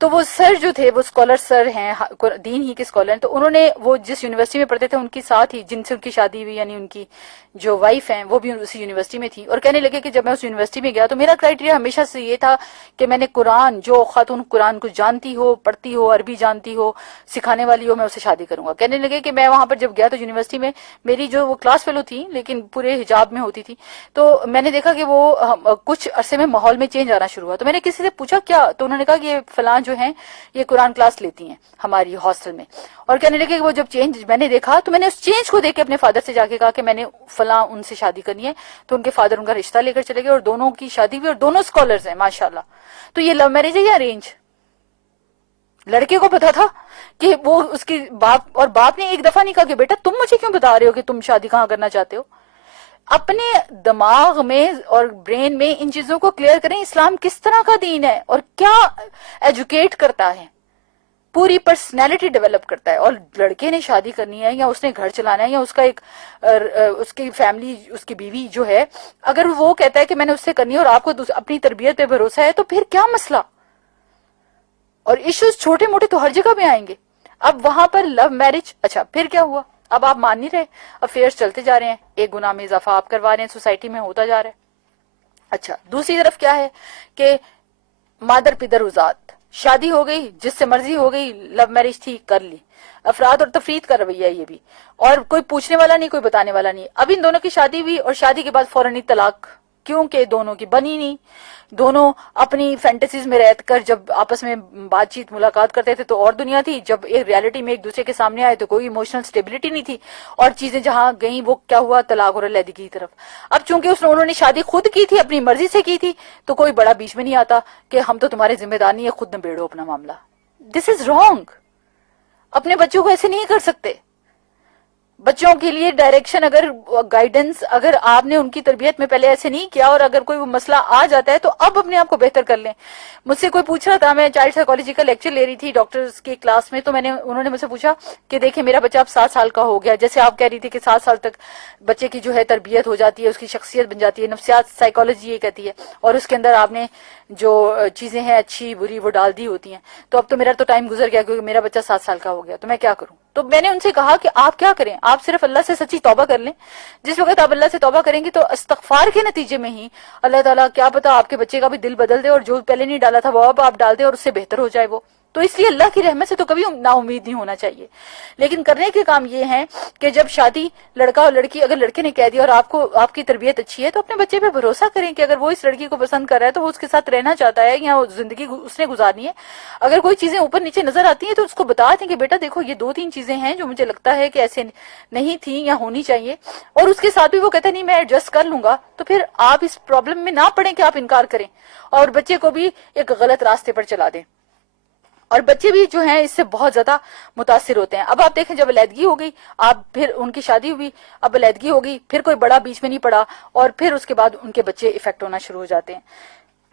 تو وہ سر جو تھے, وہ اسکالر سر ہیں, دین ہی کے اسکالر ہیں, تو انہوں نے وہ جس یونیورسٹی میں پڑھتے تھے ان کی ساتھ ہی جن سے ان کی شادی ہوئی, یعنی ان کی جو وائف ہیں وہ بھی اسی یونیورسٹی میں تھی, اور کہنے لگے کہ جب میں اس یونیورسٹی میں گیا تو میرا کرائٹیریا ہمیشہ سے یہ تھا کہ میں نے قرآن, جو خاتون قرآن کو جانتی ہو, پڑھتی ہو, عربی جانتی ہو, سکھانے والی ہو, میں اسے شادی کروں گا. کہنے لگے کہ میں وہاں پر جب گیا تو یونیورسٹی میں میری جو وہ کلاس فیلو تھی لیکن پورے حجاب میں ہوتی تھی, تو میں نے دیکھا کہ وہ کچھ عرصے میں ماحول میں چینج آنا شروع ہوا. تو میں نے کسی سے پوچھا کیا, تو انہوں نے کہا کہ یہ فلاں جو ہیں یہ قرآن کلاس لیتی ہیں ہماری ہاسٹل میں, اور کہنے لگے کہ وہ جب چینج میں نے دیکھا تو میں نے اس چینج کو دیکھ کے اپنے فادر سے جا کے کہا کہ میں نے فلاں ان سے شادی کرنی ہے. تو ان کے فادر ان کا رشتہ لے کر چلے گئے, اور دونوں کی شادی ہوئی, اور دونوں اسکالرز ہیں ماشاءاللہ. تو یہ لو میرج ہے یا ارینج؟ لڑکے کو پتا تھا کہ وہ اس کی باپ نے ایک دفعہ نہیں کہا کہ بیٹا تم مجھے کیوں بتا رہے ہو کہ تم شادی کہاں کرنا چاہتے ہو. اپنے دماغ میں اور برین میں ان چیزوں کو کلیئر کریں, اسلام کس طرح کا دین ہے اور کیا ایجوکیٹ کرتا ہے. پوری پرسنالٹی ڈیولپ کرتا ہے. اور لڑکے نے شادی کرنی ہے یا اس نے گھر چلانا ہے یا اس کا ایک اس کی فیملی, اس کی بیوی جو ہے, اگر وہ کہتا ہے کہ میں نے اس سے کرنی ہے اور آپ کو اپنی تربیت پہ بھروسہ ہے, تو پھر کیا مسئلہ. اور ایشوز چھوٹے موٹے تو ہر جگہ پہ آئیں گے. اب وہاں پر لو میرج, اچھا پھر کیا ہوا, اب آپ مان نہیں رہے, افیئرس چلتے جا رہے ہیں, ایک گناہ میں اضافہ آپ کروا رہے ہیں, سوسائٹی میں ہوتا جا رہا ہے. اچھا دوسری طرف کیا ہے کہ مادر پدر ازاد, شادی ہو گئی, جس سے مرضی ہو گئی, لو میرج تھی کر لی, افراد اور تفرید کا رویہ ہے یہ بھی, اور کوئی پوچھنے والا نہیں, کوئی بتانے والا نہیں. اب ان دونوں کی شادی ہوئی اور شادی کے بعد فوراً ہی طلاق, کیونکہ دونوں کی بنی نہیں. دونوں اپنی فینٹیسیز میں رہ کر جب آپس میں بات چیت ملاقات کرتے تھے تو اور دنیا تھی, جب ایک ریالٹی میں ایک دوسرے کے سامنے آئے تو کوئی ایموشنل سٹیبلٹی نہیں تھی, اور چیزیں جہاں گئیں وہ کیا ہوا, طلاق اور علیحدگی کی طرف. اب چونکہ انہوں نے شادی خود کی تھی, اپنی مرضی سے کی تھی, تو کوئی بڑا بیچ میں نہیں آتا کہ ہم تو تمہارے ذمہ دار نہیں ہے, خود نبیڑو اپنا معاملہ. دس از رانگ. اپنے بچوں کو ایسے نہیں کر سکتے. بچوں کے لیے ڈائریکشن, اگر گائیڈنس, اگر آپ نے ان کی تربیت میں پہلے ایسے نہیں کیا, اور اگر کوئی مسئلہ آ جاتا ہے تو اب اپنے آپ کو بہتر کر لیں. مجھ سے کوئی پوچھ رہا تھا, میں چائلڈ سائیکالوجی کا لیکچر لے رہی تھی ڈاکٹرز کی کلاس میں, تو انہوں نے مجھ سے پوچھا کہ دیکھیں میرا بچہ اب 7 سال کا ہو گیا, جیسے آپ کہہ رہی تھی کہ 7 سال تک بچے کی جو ہے تربیت ہو جاتی ہے, اس کی شخصیت بن جاتی ہے, نفسیات سائیکالوجی یہ کہتی ہے, اور اس کے اندر آپ نے جو چیزیں ہیں اچھی بری وہ ڈال دی ہوتی ہیں. تو اب تو میرا تو ٹائم گزر گیا کیونکہ میرا بچہ 7 سال کا ہو گیا, تو میں کیا کروں. تو میں نے ان سے کہا کہ آپ کیا کریں, آپ صرف اللہ سے سچی توبہ کر لیں. جس وقت آپ اللہ سے توبہ کریں گے تو استغفار کے نتیجے میں ہی اللہ تعالیٰ کیا پتا آپ کے بچے کا بھی دل بدل دے, اور جو پہلے نہیں ڈالا تھا وہ اب آپ ڈال دے اور اس سے بہتر ہو جائے وہ. تو اس لیے اللہ کی رحمت سے تو کبھی نا امید نہیں ہونا چاہیے. لیکن کرنے کے کام یہ ہیں کہ جب شادی, لڑکا اور لڑکی, اگر لڑکے نے کہہ دیا اور آپ کی تربیت اچھی ہے, تو اپنے بچے پہ بھروسہ کریں کہ اگر وہ اس لڑکی کو پسند کر رہا ہے تو وہ اس کے ساتھ رہنا چاہتا ہے یا زندگی اس نے گزارنی ہے. اگر کوئی چیزیں اوپر نیچے نظر آتی ہیں تو اس کو بتا دیں کہ بیٹا دیکھو یہ 2-3 چیزیں ہیں جو مجھے لگتا ہے کہ ایسے نہیں تھیں یا ہونی چاہیے, اور اس کے ساتھ بھی وہ کہتا ہے نہیں میں ایڈجسٹ کر لوں گا, تو پھر آپ اس پرابلم میں نہ پڑیں کہ آپ انکار کریں اور بچے کو بھی ایک غلط راستے پر چلا دیں. اور بچے بھی جو ہیں اس سے بہت زیادہ متاثر ہوتے ہیں. اب آپ دیکھیں جب علیحدگی ہو گئی, آپ پھر ان کی شادی ہوئی, اب علیحدگی ہو گئی, پھر کوئی بڑا بیچ میں نہیں پڑا, اور پھر اس کے بعد ان کے بچے افیکٹ ہونا شروع ہو جاتے ہیں,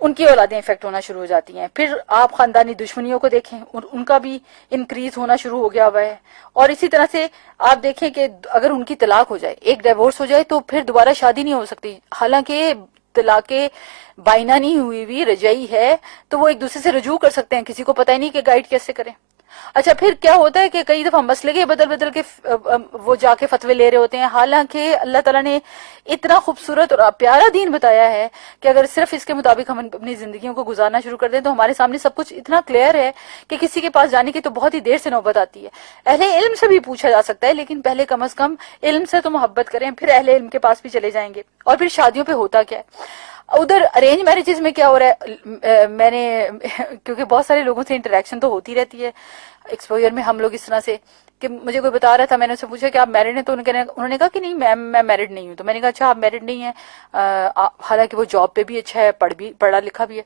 ان کی اولادیں افیکٹ ہونا شروع ہو جاتی ہیں. پھر آپ خاندانی دشمنیوں کو دیکھیں, ان کا بھی انکریز ہونا شروع ہو گیا ہوا ہے. اور اسی طرح سے آپ دیکھیں کہ اگر ان کی طلاق ہو جائے, ایک ڈیورس ہو جائے, تو پھر دوبارہ شادی نہیں ہو سکتی. حالانکہ طلاق بائنا نہیں ہوئی ہوئی رجعی ہے, تو وہ ایک دوسرے سے رجوع کر سکتے ہیں, کسی کو پتہ ہی نہیں کہ گائیڈ کیسے کریں. اچھا پھر کیا ہوتا ہے کہ کئی دفعہ مسئلے کے بدل کے وہ جا کے فتوے لے رہے ہوتے ہیں, حالانکہ اللہ تعالیٰ نے اتنا خوبصورت اور پیارا دین بتایا ہے کہ اگر صرف اس کے مطابق ہم اپنی زندگیوں کو گزارنا شروع کر دیں تو ہمارے سامنے سب کچھ اتنا کلیئر ہے کہ کسی کے پاس جانے کی تو بہت ہی دیر سے نوبت آتی ہے. اہل علم سے بھی پوچھا جا سکتا ہے, لیکن پہلے کم از کم علم سے تو محبت کریں, پھر اہل علم کے پاس بھی چلے جائیں گے. اور پھر شادیوں پہ ہوتا کیا ہے, ادھر ارینج میرجز میں کیا ہو رہا ہے, میں نے کیونکہ بہت سارے لوگوں سے انٹریکشن تو ہوتی رہتی ہے ایکسپوئر میں, ہم لوگ اس طرح سے کہ مجھے کوئی بتا رہا تھا, میں نے اسے پوچھا کہ آپ میرڈ ہیں, تو انہوں نے کہا کہ نہیں میم میں میرڈ نہیں ہوں. تو میں نے کہا اچھا آپ میرڈ نہیں ہیں, حالانکہ وہ جاب پہ بھی اچھا ہے, پڑھا لکھا بھی ہے.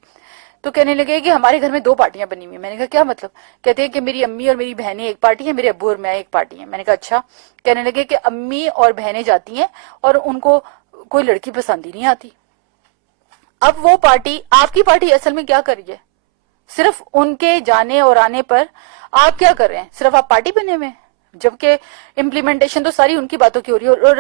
تو کہنے لگے کہ ہمارے گھر میں 2 پارٹیاں بنی ہوئی ہیں. میں نے کہا کیا مطلب, کہتے ہیں کہ میری امی اور میری بہنیں ایک پارٹی ہیں, میرے ابو اور میں ایک پارٹی ہیں. میں نے کہا اچھا. کہنے لگے کہ امی اور بہنیں جاتی ہیں اور ان کو کوئی لڑکی پسند ہی نہیں آتی. اب وہ پارٹی, آپ کی پارٹی اصل میں کیا کر رہی ہے, صرف ان کے جانے اور آنے پر آپ کیا کر رہے ہیں, صرف آپ پارٹی بنے ہوئے ہیں, جبکہ امپلیمنٹیشن تو ساری ان کی باتوں کی ہو رہی ہے. اور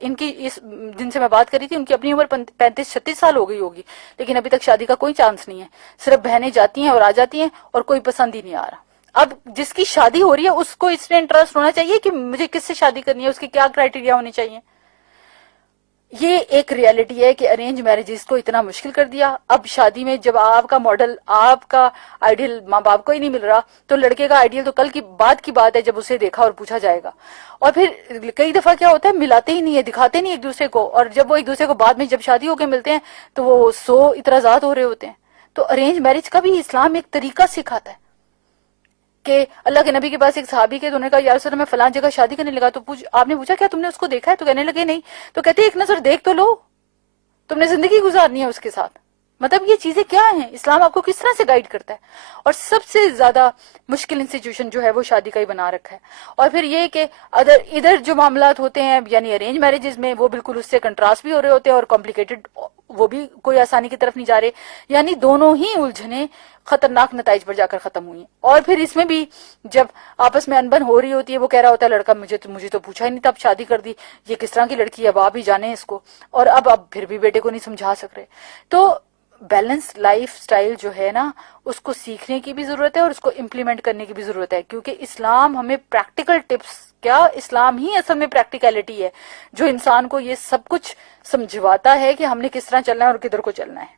ان کی اس جن سے میں بات کر رہی تھی ان کی اپنی عمر 35-36 سال ہو گئی ہوگی, لیکن ابھی تک شادی کا کوئی چانس نہیں ہے. صرف بہنیں جاتی ہیں اور آ جاتی ہیں اور کوئی پسند ہی نہیں آ رہا. اب جس کی شادی ہو رہی ہے اس کو اس میں انٹرسٹ ہونا چاہیے کہ مجھے کس سے شادی کرنی ہے, اس کے کیا کرائٹیریا ہونے چاہیے. یہ ایک ریالٹی ہے کہ ارینج میرجز کو اتنا مشکل کر دیا. اب شادی میں جب آپ کا ماڈل, آپ کا آئیڈیل ماں باپ کو ہی نہیں مل رہا, تو لڑکے کا آئیڈیل تو کل کی بات ہے جب اسے دیکھا اور پوچھا جائے گا. اور پھر کئی دفعہ کیا ہوتا ہے, ملاتے ہی نہیں ہے, دکھاتے نہیں ایک دوسرے کو, اور جب وہ ایک دوسرے کو بعد میں جب شادی ہو کے ملتے ہیں تو وہ 100 اعتراضات ہو رہے ہوتے ہیں. تو ارینج میرج کا بھی اسلام ایک طریقہ سکھاتا ہے کہ اللہ کے نبی کے پاس ایک صحابی کے, تو انہوں نے کہا یا رسول اللہ میں فلان جگہ شادی کرنے لگا, تو آپ نے پوچھا کیا تم نے اس کو دیکھا ہے, تو کہنے لگے نہیں. تو کہتے ایک نظر دیکھ تو لو, تم نے زندگی گزارنی ہے اس کے ساتھ. مطلب یہ چیزیں کیا ہیں, اسلام آپ کو کس طرح سے گائیڈ کرتا ہے. اور سب سے زیادہ مشکل انسٹیٹیوشن جو ہے وہ شادی کا ہی بنا رکھا ہے. اور پھر یہ کہ ادھر جو معاملات ہوتے ہیں یعنی ارینج میرجز میں, وہ بالکل اس سے کنٹراسٹ بھی ہو رہے ہوتے ہیں اور کمپلیکیٹڈ, وہ بھی کوئی آسانی کی طرف نہیں جا رہے. یعنی دونوں ہی الجھنیں خطرناک نتائج پر جا کر ختم ہوئی ہیں. اور پھر اس میں بھی جب آپس میں انبن ہو رہی ہوتی ہے، وہ کہہ رہا ہوتا ہے لڑکا مجھے تو پوچھا ہی نہیں تھا، اب شادی کر دی، یہ کس طرح کی لڑکی ہے، اب آپ ہی جانے اس کو، اور اب پھر بھی بیٹے کو نہیں سمجھا سک رہے. تو بیلنس لائف سٹائل جو ہے نا، اس کو سیکھنے کی بھی ضرورت ہے اور اس کو امپلیمنٹ کرنے کی بھی ضرورت ہے، کیونکہ اسلام ہمیں پریکٹیکل ٹپس، کیا اسلام ہی اصل میں پریکٹیکلٹی ہے جو انسان کو یہ سب کچھ سمجھواتا ہے کہ ہم نے کس طرح چلنا ہے اور کدھر کو چلنا ہے.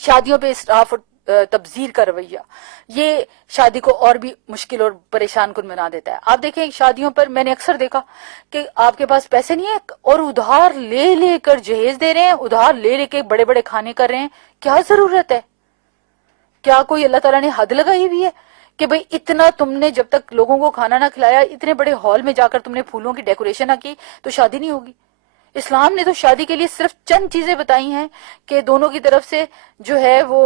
شادیوں پہ اسراف اور تبذیر کا رویہ، یہ شادی کو اور بھی مشکل اور پریشان کن بنا دیتا ہے. آپ دیکھیں شادیوں پر میں نے اکثر دیکھا کہ آپ کے پاس پیسے نہیں ہے اور ادھار لے لے کر جہیز دے رہے ہیں، ادھار لے لے کے بڑے بڑے کھانے کر رہے ہیں. کیا ضرورت ہے؟ کیا کوئی اللہ تعالیٰ نے حد لگائی ہوئی ہے کہ بھئی اتنا تم نے جب تک لوگوں کو کھانا نہ کھلایا، اتنے بڑے ہال میں جا کر تم نے پھولوں کی ڈیکوریشن نہ کی تو شادی نہیں ہوگی؟ اسلام نے تو شادی کے لیے صرف چند چیزیں بتائی ہیں کہ دونوں کی طرف سے جو ہے وہ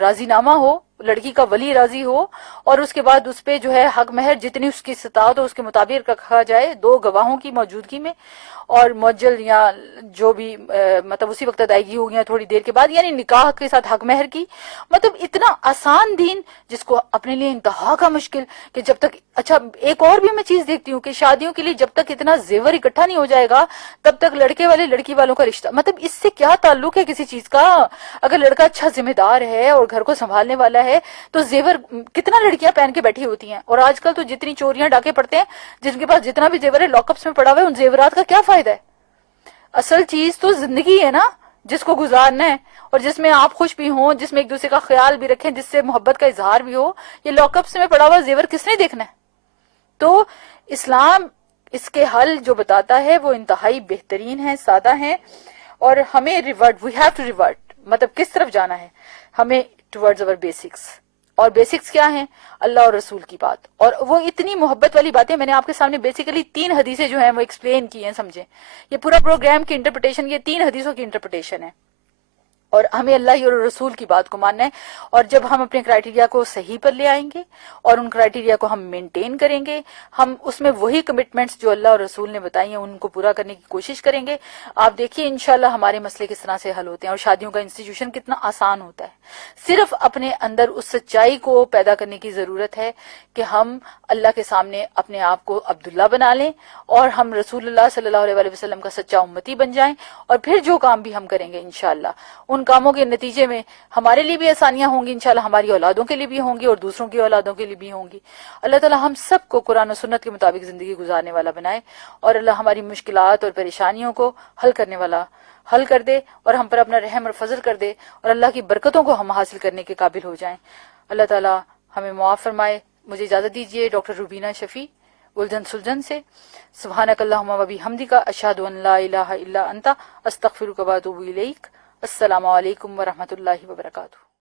راضی نامہ ہو، لڑکی کا ولی راضی ہو، اور اس کے بعد اس پہ جو ہے حق مہر جتنی اس کی استطاعت ہو اس کے مطابق رکھا جائے 2 گواہوں کی موجودگی میں، اور معجل یا جو بھی مطلب اسی وقت ادائیگی ہوگی یا تھوڑی دیر کے بعد، یعنی نکاح کے ساتھ حق مہر کی. مطلب اتنا آسان دین جس کو اپنے لیے انتہا کا مشکل کہ جب تک. اچھا ایک اور بھی میں چیز دیکھتی ہوں کہ شادیوں کے لیے جب تک اتنا زیور اکٹھا نہیں ہو جائے گا تب تک لڑکے والے لڑکی والوں کا رشتہ، مطلب اس سے کیا تعلق ہے کسی چیز کا؟ اگر لڑکا اچھا ذمہ دار ہے اور گھر کو سنبھالنے والا ہے تو زیور کتنا لڑکیاں پہن کے بیٹھی ہوتی ہیں. اور آج کل تو جتنی چوریاں ڈاکے پڑتے ہیں، جن کے پاس جتنا بھی زیور ہے لاک اپس میں پڑا ہوا ہے، ان زیورات کا کیا فائدہ ہے؟ اصل چیز تو زندگی ہے نا، جس کو گزارنا ہے اور جس میں آپ خوش بھی ہوں، جس میں ایک دوسرے کا خیال بھی رکھیں، جس سے محبت کا اظہار بھی ہو. یہ لاک اپس میں پڑا ہوا زیور کس نے دیکھنا ہے؟ تو اسلام اس کے حل جو بتاتا ہے وہ انتہائی بہترین ہے، سادہ ہے، اور ہمیں وی ہیو ٹو ریورٹ، مطلب کس طرف جانا ہے ہمیں؟ ٹورڈز اور بیسکس. اور بیسکس کیا ہیں؟ اللہ اور رسول کی بات، اور وہ اتنی محبت والی باتیں میں نے آپ کے سامنے بیسیکلی 3 حدیثیں جو ہیں وہ ایکسپلین کی ہیں، سمجھیں. یہ پورا پروگرام کی انٹرپریٹیشن یہ 3 حدیثوں کی انٹرپریٹیشن ہے، اور ہمیں اللہ اور رسول کی بات کو ماننا ہے. اور جب ہم اپنے کرائٹیریا کو صحیح پر لے آئیں گے اور ان کرائٹیریا کو ہم مینٹین کریں گے، ہم اس میں وہی کمٹمنٹس جو اللہ اور رسول نے بتائی ہیں ان کو پورا کرنے کی کوشش کریں گے، آپ دیکھیے انشاءاللہ ہمارے مسئلے کس طرح سے حل ہوتے ہیں اور شادیوں کا انسٹیٹیوشن کتنا آسان ہوتا ہے. صرف اپنے اندر اس سچائی کو پیدا کرنے کی ضرورت ہے کہ ہم اللہ کے سامنے اپنے آپ کو عبداللہ بنا لیں اور ہم رسول اللہ صلی اللہ علیہ وسلم کا سچا امتی بن جائیں. اور پھر جو کام بھی ہم کریں گے انشاءاللہ ان کاموں کے نتیجے میں ہمارے لیے بھی آسانیاں ہوں گی، انشاءاللہ ہماری اولادوں کے لیے بھی ہوں گی اور دوسروں کی اولادوں کے لیے بھی ہوں گی. اللہ تعالی ہم سب کو قرآن و سنت کے مطابق زندگی گزارنے والا بنائے، اور اللہ ہماری مشکلات اور پریشانیوں کو حل کرنے والا حل کر دے اور ہم پر اپنا رحم اور فضل کر دے، اور اللہ کی برکتوں کو ہم حاصل کرنے کے قابل ہو جائیں. اللہ تعالی ہمیں معاف فرمائے. مجھے اجازت دیجیے ڈاکٹر روبینہ شفیع الجھن سلجھن سے. سبحانک اللہم و بحمدک، اشہد ان لا الہ الا انت، استغفرک و اتوب الیک. السلام علیکم ورحمۃ اللہ وبرکاتہ.